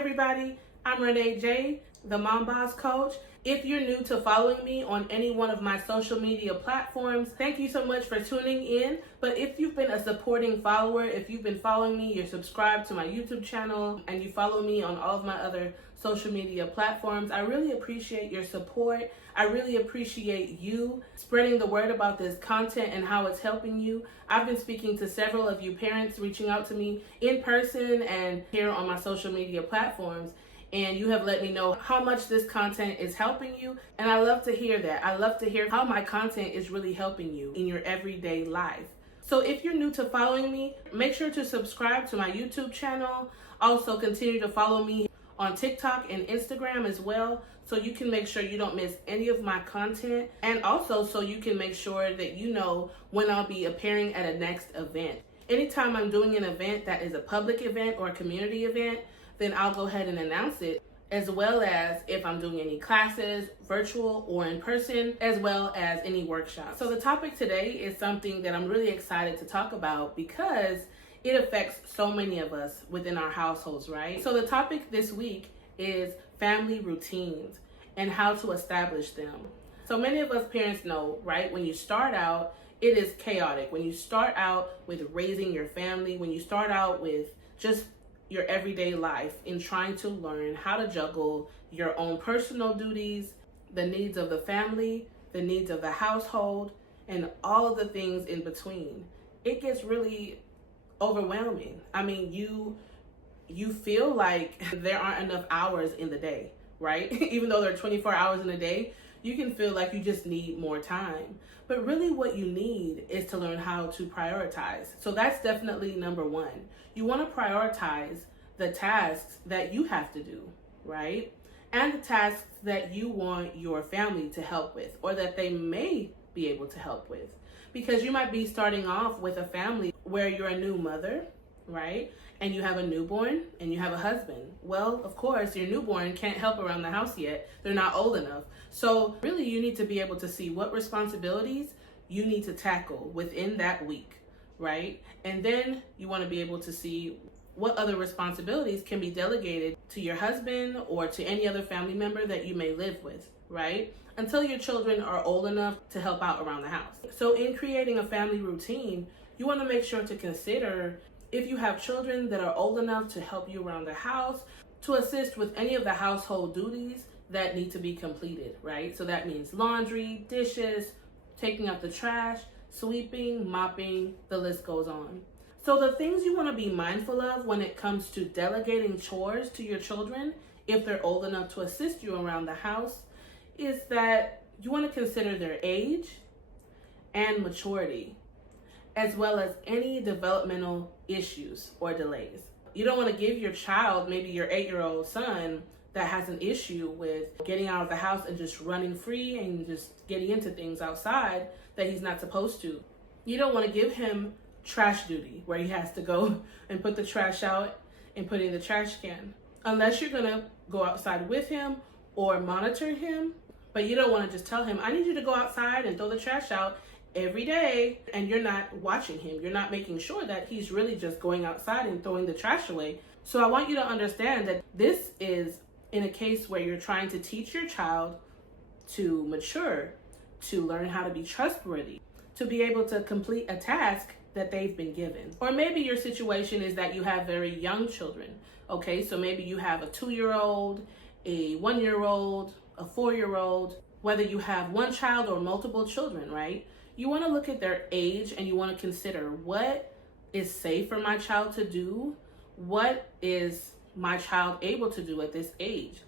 everybody, I'm Renee J, the Mom Boss Coach. If you're new to following me on any one of my social media platforms, thank you so much for tuning in. But if you've been a supporting follower, if you've been following me, you're subscribed to my YouTube channel, and you follow me on all of my other social media platforms, I really appreciate your support. I really appreciate you spreading the word about this content and how it's helping you. I've been speaking to several of you parents reaching out to me in person and here on my social media platforms. And you have let me know how much this content is helping you. And I love to hear that. I love to hear how my content is really helping you in your everyday life. So if you're new to following me, make sure to subscribe to my YouTube channel. Also continue to follow me on TikTok and Instagram as well, so you can make sure you don't miss any of my content. And also so you can make sure that you know when I'll be appearing at a next event. Anytime I'm doing an event that is a public event or a community event, then I'll go ahead and announce it, as well as if I'm doing any classes, virtual or in person, as well as any workshops. So the topic today is something that I'm really excited to talk about because it affects so many of us within our households, right? So the topic this week is family routines and how to establish them. So many of us parents know, right, when you start out, it is chaotic. When you start out with raising your family, when you start out with just your everyday life in trying to learn how to juggle your own personal duties, the needs of the family, the needs of the household, and all of the things in between, it gets really overwhelming. I mean, you feel like there aren't enough hours in the day, right? Even though there are 24 hours in a day, you can feel like you just need more time. But really what you need is to learn how to prioritize. So that's definitely number one. You want to prioritize the tasks that you have to do, right? And the tasks that you want your family to help with, or that they may be able to help with. Because you might be starting off with a family where you're a new mother, right? And you have a newborn and you have a husband. Well, of course, your newborn can't help around the house yet. They're not old enough. So really you need to be able to see what responsibilities you need to tackle within that week, right? And then you want to be able to see what other responsibilities can be delegated to your husband or to any other family member that you may live with, right? Until your children are old enough to help out around the house. So in creating a family routine, you want to make sure to consider if you have children that are old enough to help you around the house, to assist with any of the household duties that need to be completed, right? So that means laundry, dishes, taking out the trash, sweeping, mopping, the list goes on. So the things you want to be mindful of when it comes to delegating chores to your children, if they're old enough to assist you around the house, is that you want to consider their age and maturity, as well as any developmental issues or delays. You don't want to give your child, maybe your 8-year-old son, that has an issue with getting out of the house and just running free and just getting into things outside that he's not supposed to. You don't want to give him trash duty where he has to go and put the trash out and put it in the trash can, unless you're going to go outside with him or monitor him. But you don't want to just tell him, I need you to go outside and throw the trash out every day, and you're not watching him. You're not making sure that he's really just going outside and throwing the trash away. So I want you to understand that this is in a case where you're trying to teach your child to mature, to learn how to be trustworthy, to be able to complete a task that they've been given. Or maybe your situation is that you have very young children. Okay, so maybe you have a 2-year-old, a 1-year-old, a 4-year-old, whether you have one child or multiple children, right? You want to look at their age and you want to consider what is safe for my child to do, what is my child able to do at this age.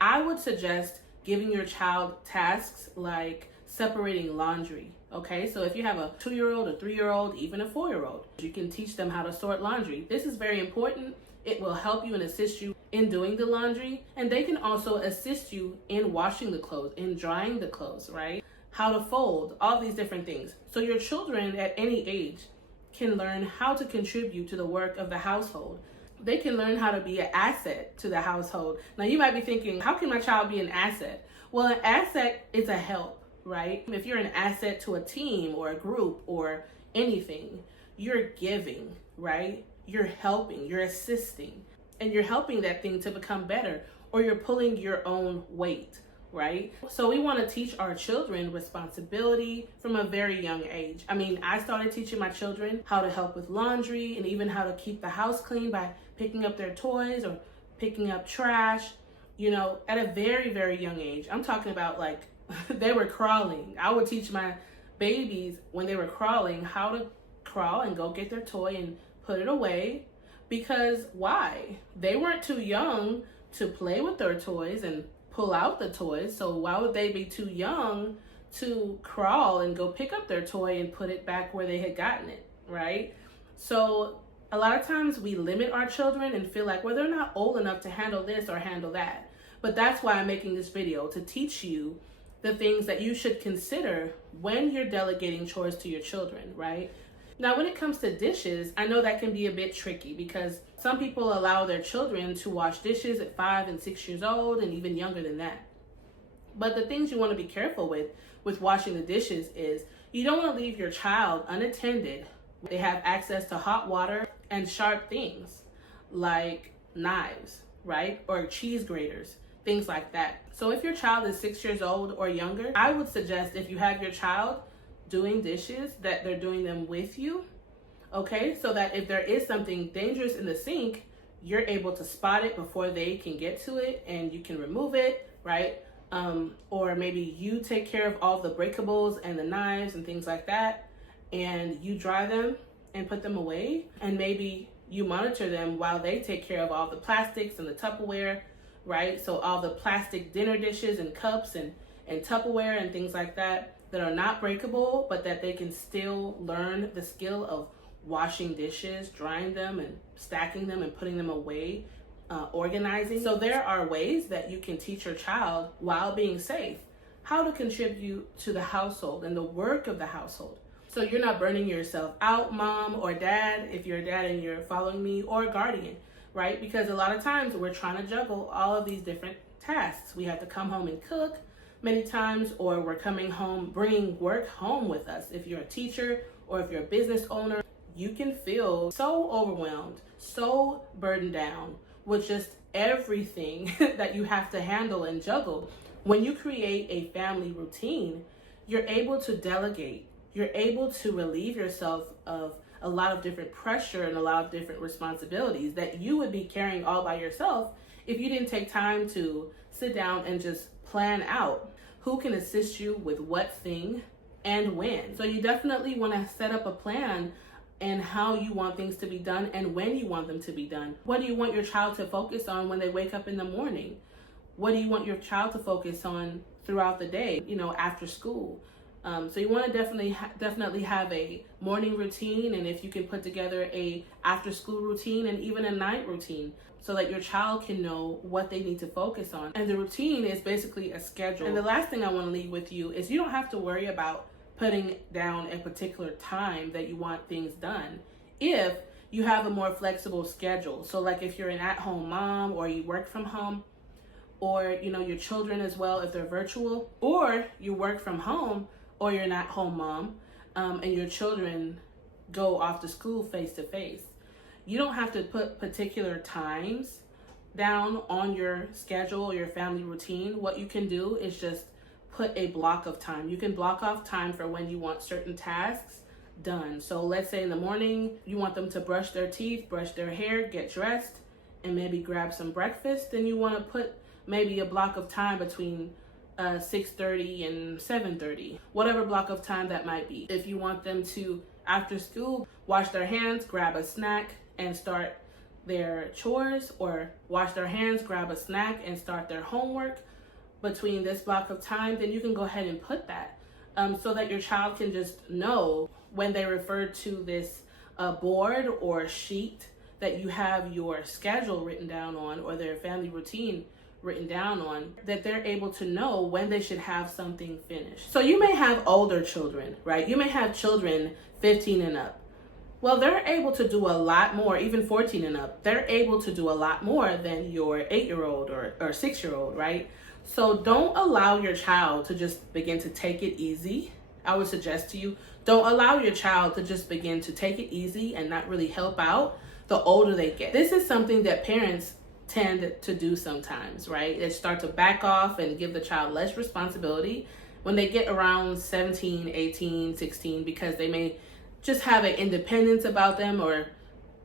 I would suggest giving your child tasks like separating laundry. Okay, so if you have a 2-year-old, a 3-year-old, even a 4-year-old, you can teach them how to sort laundry. This is very important. It will help you and assist you in doing the laundry, and they can also assist you in washing the clothes, in drying the clothes, right? How to fold, all these different things. So your children at any age can learn how to contribute to the work of the household. They can learn how to be an asset to the household. Now you might be thinking, how can my child be an asset? Well, an asset is a help, right? If you're an asset to a team or a group or anything, you're giving, right? You're helping, you're assisting. and you're helping that thing to become better, or you're pulling your own weight, right? So we want to teach our children responsibility from a very young age. I mean, I started teaching my children how to help with laundry and even how to keep the house clean by picking up their toys or picking up trash, at a very, very young age. I'm talking about like they were crawling. I would teach my babies when they were crawling how to crawl and go get their toy and put it away. Because why? They weren't too young to play with their toys and pull out the toys. So why would they be too young to crawl and go pick up their toy and put it back where they had gotten it, right? So a lot of times we limit our children and feel like, well, they're not old enough to handle this or handle that. But that's why I'm making this video, to teach you the things that you should consider when you're delegating chores to your children, right? Now, when it comes to dishes, I know that can be a bit tricky because some people allow their children to wash dishes at 5 and 6 years old and even younger than that. But the things you want to be careful with washing the dishes is you don't want to leave your child unattended. They have access to hot water and sharp things like knives, right? Or cheese graters, things like that. So if your child is 6 years old or younger, I would suggest if you have your child doing dishes that they're doing them with you, okay? So that if there is something dangerous in the sink, you're able to spot it before they can get to it and you can remove it, right? Or maybe you take care of all the breakables and the knives and things like that, and you dry them and put them away, and maybe you monitor them while they take care of all the plastics and the Tupperware, right? So all the plastic dinner dishes and cups and Tupperware and things like that are not breakable, but that they can still learn the skill of washing dishes, drying them and stacking them and putting them away, organizing. So there are ways that you can teach your child while being safe how to contribute to the household and the work of the household. So you're not burning yourself out, mom or dad, if you're a dad and you're following me, or guardian, right? Because a lot of times we're trying to juggle all of these different tasks. We have to come home and cook many times, or we're coming home, bringing work home with us. If you're a teacher or if you're a business owner, you can feel so overwhelmed, so burdened down with just everything that you have to handle and juggle. When you create a family routine, you're able to delegate. You're able to relieve yourself of a lot of different pressure and a lot of different responsibilities that you would be carrying all by yourself if you didn't take time to sit down and just plan out who can assist you with what thing and when. So you definitely want to set up a plan and how you want things to be done and when you want them to be done. What do you want your child to focus on when they wake up in the morning? What do you want your child to focus on throughout the day, after school? So you want to definitely have a morning routine, and if you can put together a after school routine and even a night routine, so that your child can know what they need to focus on. And the routine is basically a schedule. And the last thing I want to leave with you is you don't have to worry about putting down a particular time that you want things done if you have a more flexible schedule. So like if you're an at-home mom, or you work from home, or your children as well if they're virtual, or you work from home or you're an at-home mom, and your children go off to school face-to-face. You don't have to put particular times down on your schedule or your family routine. What you can do is just put a block of time. You can block off time for when you want certain tasks done. So let's say in the morning, you want them to brush their teeth, brush their hair, get dressed, and maybe grab some breakfast. Then you want to put maybe a block of time between 6:30 and 7:30, whatever block of time that might be. If you want them to, after school, wash their hands, grab a snack, and start their chores, or wash their hands, grab a snack, and start their homework between this block of time, then you can go ahead and put that so that your child can just know when they refer to this board or sheet that you have your schedule written down on, or their family routine written down on, that they're able to know when they should have something finished. So you may have older children, right? You may have children 15 and up. Well, they're able to do a lot more, even 14 and up. They're able to do a lot more than your 8-year-old or 6-year-old, right? So don't allow your child to just begin to take it easy. I would suggest to you, don't allow your child to just begin to take it easy and not really help out, the older they get. This is something that parents tend to do sometimes, right? They start to back off and give the child less responsibility when they get around 17, 18, 16, because they may just have an independence about them, or,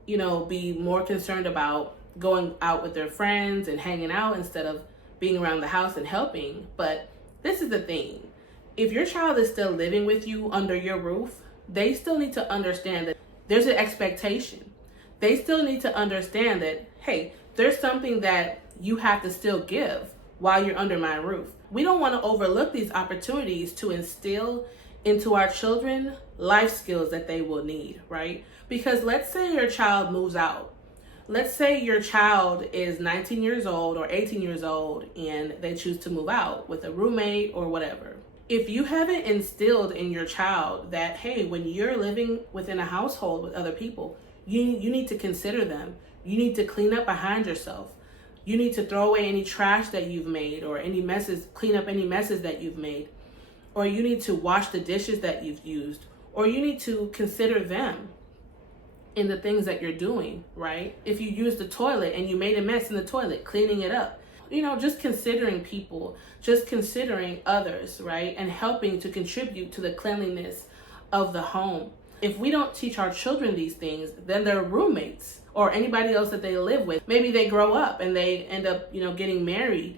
you know, be more concerned about going out with their friends and hanging out instead of being around the house and helping. But this is the thing. If your child is still living with you under your roof, they still need to understand that there's an expectation. They still need to understand that, hey, there's something that you have to still give while you're under my roof. We don't want to overlook these opportunities to instill into our children life skills that they will need, right? Because let's say your child moves out. Let's say your child is 19 years old or 18 years old and they choose to move out with a roommate or whatever. If you haven't instilled in your child that, hey, when you're living within a household with other people, you need to consider them. You need to clean up behind yourself. You need to throw away any trash that you've made, or any messes, clean up any messes that you've made. Or you need to wash the dishes that you've used. Or you need to consider them in the things that you're doing, right? If you use the toilet and you made a mess in the toilet, cleaning it up. You know, just considering people, just considering others, right? And helping to contribute to the cleanliness of the home. If we don't teach our children these things, then their roommates or anybody else that they live with, maybe they grow up and they end up, you know, getting married,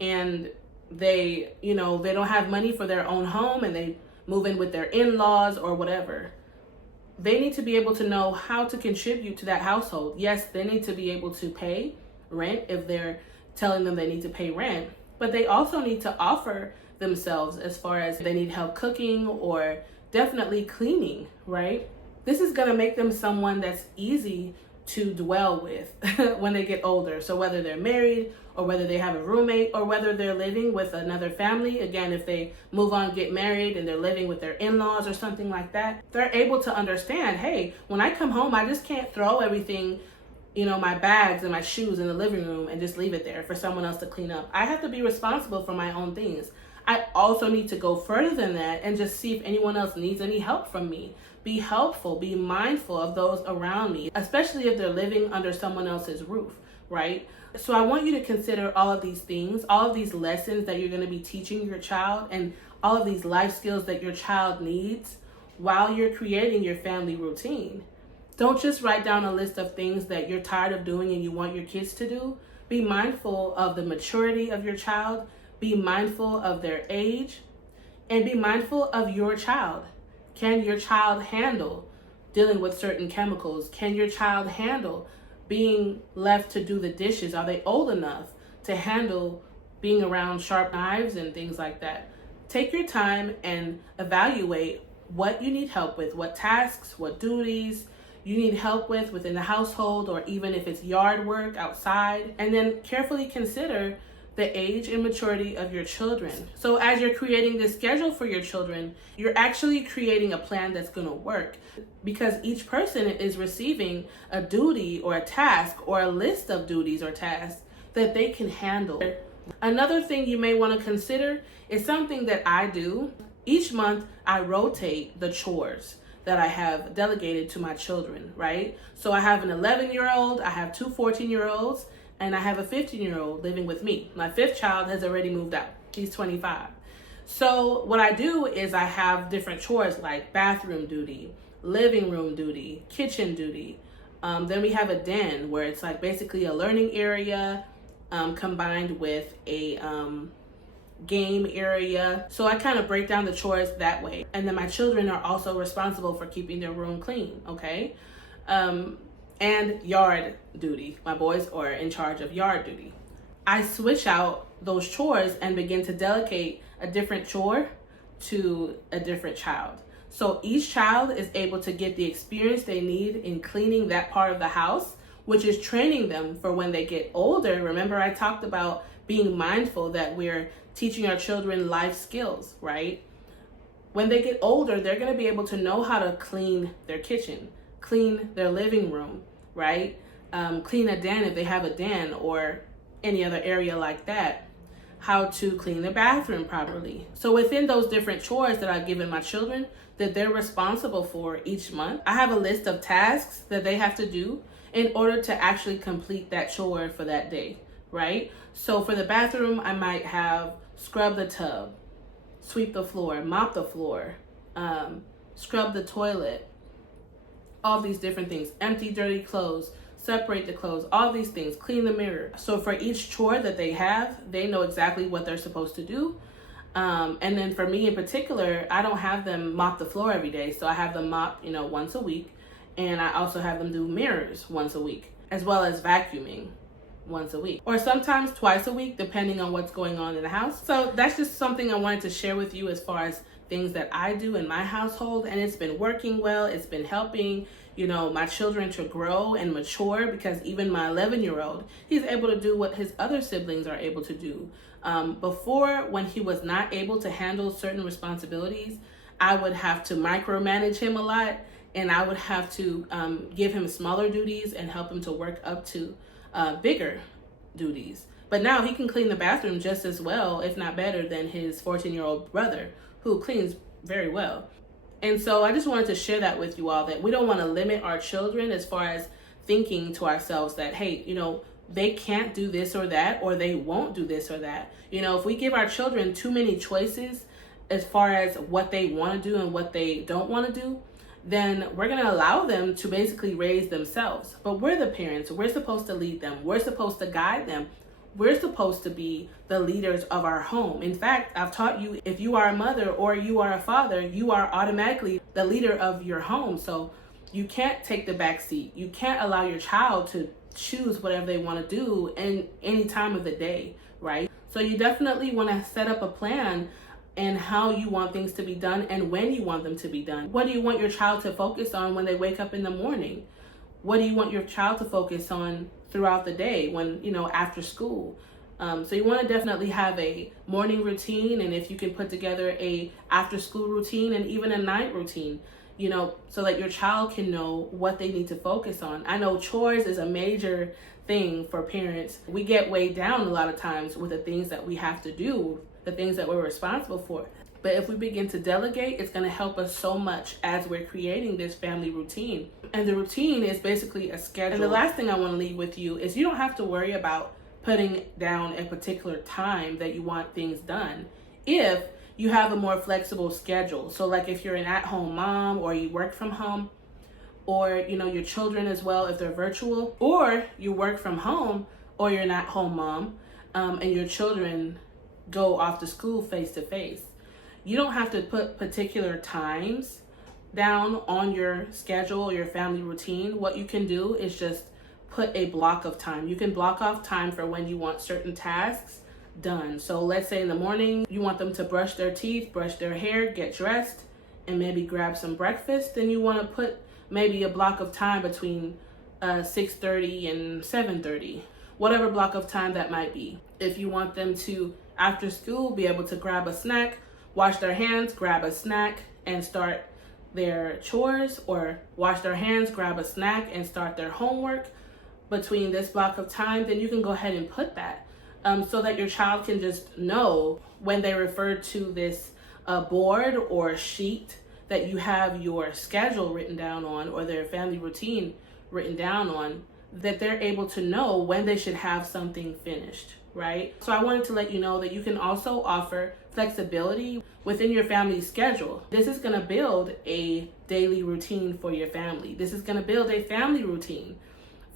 and they, you know, they don't have money for their own home and they move in with their in-laws or whatever. They need to be able to know how to contribute to that household. Yes, they need to be able to pay rent if they're telling them they need to pay rent, but they also need to offer themselves as far as they need help cooking or definitely cleaning, right? This is gonna make them someone that's easy to dwell with when they get older. So whether they're married or whether they have a roommate or whether they're living with another family, again, if they move on, get married, and they're living with their in-laws or something like that, they're able to understand, hey, when I come home, I just can't throw everything, you know, my bags and my shoes in the living room and just leave it there for someone else to clean up. I have to be responsible for my own things. I also need to go further than that and just see if anyone else needs any help from me. Be helpful, be mindful of those around me, especially if they're living under someone else's roof, right? So I want you to consider all of these things, all of these lessons that you're going to be teaching your child, and all of these life skills that your child needs while you're creating your family routine. Don't just write down a list of things that you're tired of doing and you want your kids to do. Be mindful of the maturity of your child. Be mindful of their age, and be mindful of your child. Can your child handle dealing with certain chemicals? Can your child handle being left to do the dishes? Are they old enough to handle being around sharp knives and things like that? Take your time and evaluate what you need help with, what tasks, what duties you need help with within the household, or even if it's yard work outside, and then carefully consider the age and maturity of your children. So as you're creating this schedule for your children, you're actually creating a plan that's going to work, because each person is receiving a duty or a task or a list of duties or tasks that they can handle. Another thing you may want to consider is something that I do. Each month, I rotate the chores that I have delegated to my children, right? So I have an 11-year-old, I have two 14-year-olds, and I have a 15-year-old living with me. My fifth child has already moved out. He's 25. So what I do is I have different chores like bathroom duty, living room duty, kitchen duty. Then we have a den where it's like basically a learning area combined with a game area. So I kind of break down the chores that way. And then my children are also responsible for keeping their room clean, okay? And yard duty. My boys are in charge of yard duty. I switch out those chores and begin to delegate a different chore to a different child. So each child is able to get the experience they need in cleaning that part of the house, which is training them for when they get older. Remember, I talked about being mindful that we're teaching our children life skills, right? When they get older, they're going to be able to know how to clean their kitchen, clean their living room, right? Clean a den if they have a den, or any other area like that. How to clean the bathroom properly. So within those different chores that I've given my children that they're responsible for each month, I have a list of tasks that they have to do, in order to actually complete that chore for that day, right? So for the bathroom, I might have scrub the tub, sweep the floor, mop the floor, scrub the toilet, all these different things, empty dirty clothes, separate the clothes, all these things, clean the mirror. So for each chore that they have, they know exactly what they're supposed to do. And then for me in particular, I don't have them mop the floor every day. So I have them mop, once a week. And I also have them do mirrors once a week, as well as vacuuming once a week, or sometimes twice a week, depending on what's going on in the house. So that's just something I wanted to share with you as far as things that I do in my household, and it's been working well. It's been helping, my children to grow and mature, because even my 11-year-old, he's able to do what his other siblings are able to do. Before, when he was not able to handle certain responsibilities, I would have to micromanage him a lot, and I would have to give him smaller duties and help him to work up to bigger duties. But now he can clean the bathroom just as well, if not better, than his 14-year-old brother, who cleans very well. And so I just wanted to share that with you all, that we don't want to limit our children as far as thinking to ourselves that, hey, they can't do this or that, or they won't do this or that. If we give our children too many choices as far as what they want to do and what they don't want to do, then we're going to allow them to basically raise themselves. But we're the parents. We're supposed to lead them. We're supposed to guide them. We're supposed to be the leaders of our home. In fact, I've taught you, if you are a mother or you are a father, you are automatically the leader of your home. So you can't take the back seat. You can't allow your child to choose whatever they want to do in any time of the day, right? So you definitely want to set up a plan and how you want things to be done and when you want them to be done. What do you want your child to focus on when they wake up in the morning? What do you want your child to focus on throughout the day when, after school? So you want to definitely have a morning routine, and if you can put together a after school routine and even a night routine, so that your child can know what they need to focus on. I know chores is a major thing for parents. We get weighed down a lot of times with the things that we have to do, the things that we're responsible for. But if we begin to delegate, it's going to help us so much as we're creating this family routine. And the routine is basically a schedule. And the last thing I want to leave with you is you don't have to worry about putting down a particular time that you want things done if you have a more flexible schedule. So like if you're an at-home mom, or you work from home, or your children as well if they're virtual, or you work from home, or you're an at-home mom, and your children go off to school face to face. You don't have to put particular times down on your schedule or your family routine. What you can do is just put a block of time. You can block off time for when you want certain tasks done. So let's say in the morning you want them to brush their teeth, brush their hair, get dressed, and maybe grab some breakfast. Then you want to put maybe a block of time between 6:30 and 7:30, whatever block of time that might be. If you want them to, after school, be able to grab a snack, wash their hands, grab a snack, and start their chores, or wash their hands, grab a snack, and start their homework between this block of time, then you can go ahead and put that so that your child can just know when they refer to this board or sheet that you have your schedule written down on, or their family routine written down on, that they're able to know when they should have something finished, right? So I wanted to let you know that you can also offer flexibility within your family's schedule. This is going to build a daily routine for your family. This is going to build a family routine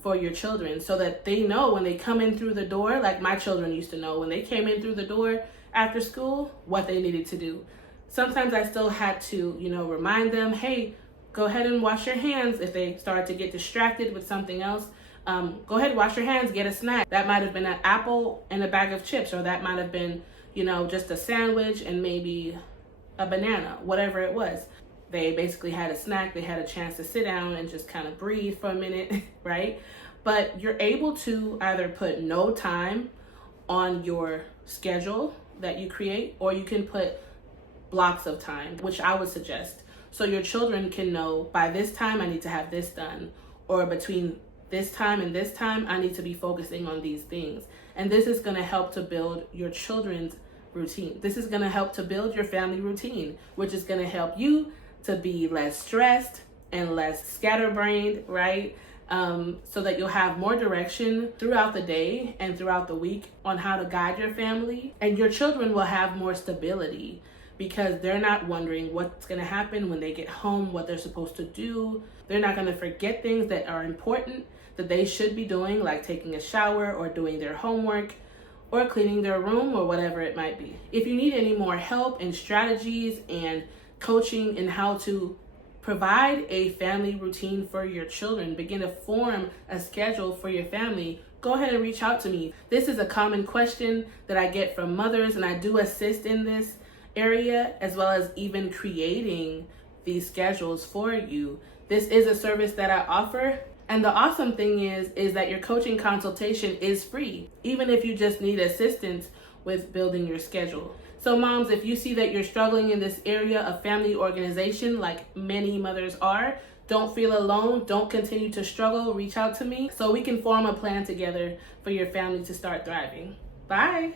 for your children, so that they know when they come in through the door, like my children used to know when they came in through the door after school, what they needed to do. Sometimes I still had to, remind them, hey, go ahead and wash your hands. If they started to get distracted with something else, go ahead, wash your hands, get a snack. That might have been an apple and a bag of chips, or that might have been, just a sandwich and maybe a banana, whatever it was. They basically had a snack. They had a chance to sit down and just kind of breathe for a minute, right? But you're able to either put no time on your schedule that you create, or you can put blocks of time, which I would suggest. So your children can know, by this time I need to have this done, or between this time and this time I need to be focusing on these things. And this is going to help to build your children's routine. This is going to help to build your family routine, which is going to help you to be less stressed and less scatterbrained, right? so that you'll have more direction throughout the day and throughout the week on how to guide your family. And your children will have more stability because they're not wondering what's going to happen when they get home, what they're supposed to do. They're not going to forget things that are important that they should be doing, like taking a shower or doing their homework or cleaning their room or whatever it might be. If you need any more help and strategies and coaching in how to provide a family routine for your children, begin to form a schedule for your family, go ahead and reach out to me. This is a common question that I get from mothers, and I do assist in this area as well as even creating these schedules for you. This is a service that I offer. And the awesome thing is that your coaching consultation is free, even if you just need assistance with building your schedule. So moms, if you see that you're struggling in this area of family organization, like many mothers are, don't feel alone. Don't continue to struggle. Reach out to me so we can form a plan together for your family to start thriving. Bye.